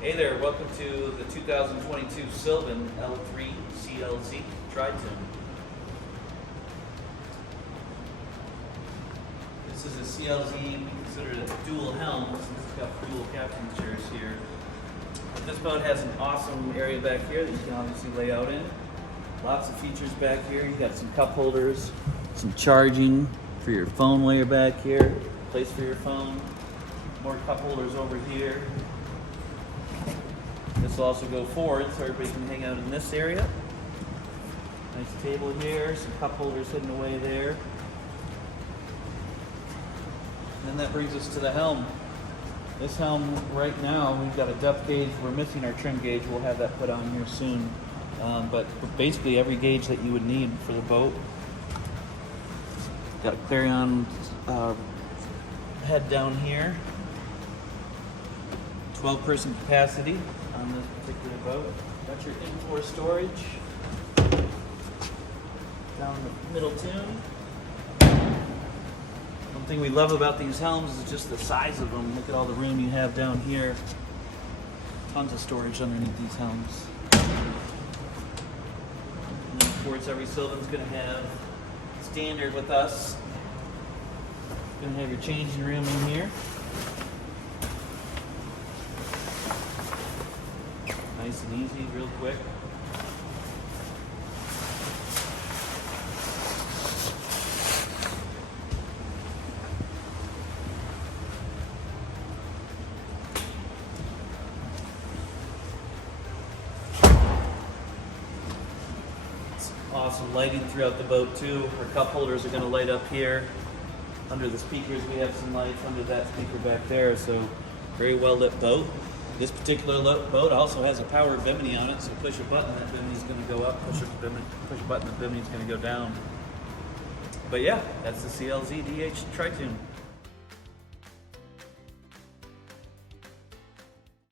Hey there, welcome to the 2022 Sylvan L3 CLZ Tri-Toon. This is a CLZ, we consider it a dual helm, since it's got dual captain chairs here. But this boat has an awesome area back here that you can obviously lay out in. Lots of features back here. You got some cup holders, some charging for your phone layer back here, place for your phone, more cup holders over here. This will also go forward so everybody can hang out in this area. Nice table here, some cup holders hidden away there. And then that brings us to the helm. This helm right now, we've got a depth gauge. We're missing our trim gauge. We'll have that put on here soon. But basically every gauge that you would need for the boat. Got a clarion head down here. 12-person capacity on this particular boat. Got your in-floor storage down the middle tune. One thing we love about these helms is just the size of them. Look at all the room you have down here. Tons of storage underneath these helms. And of course, every Sylvan's going to have standard with us. Going to have your changing room in here. Nice and easy, real quick. It's awesome lighting throughout the boat too. Our cup holders are going to light up here. Under the speakers we have some lights, under that speaker back there, so very well lit boat. This particular boat also has a powered bimini on it, so push a button, that bimini's going to go up, push a button, the bimini's going to go down. But yeah, that's the CLZDH Tri-Toon.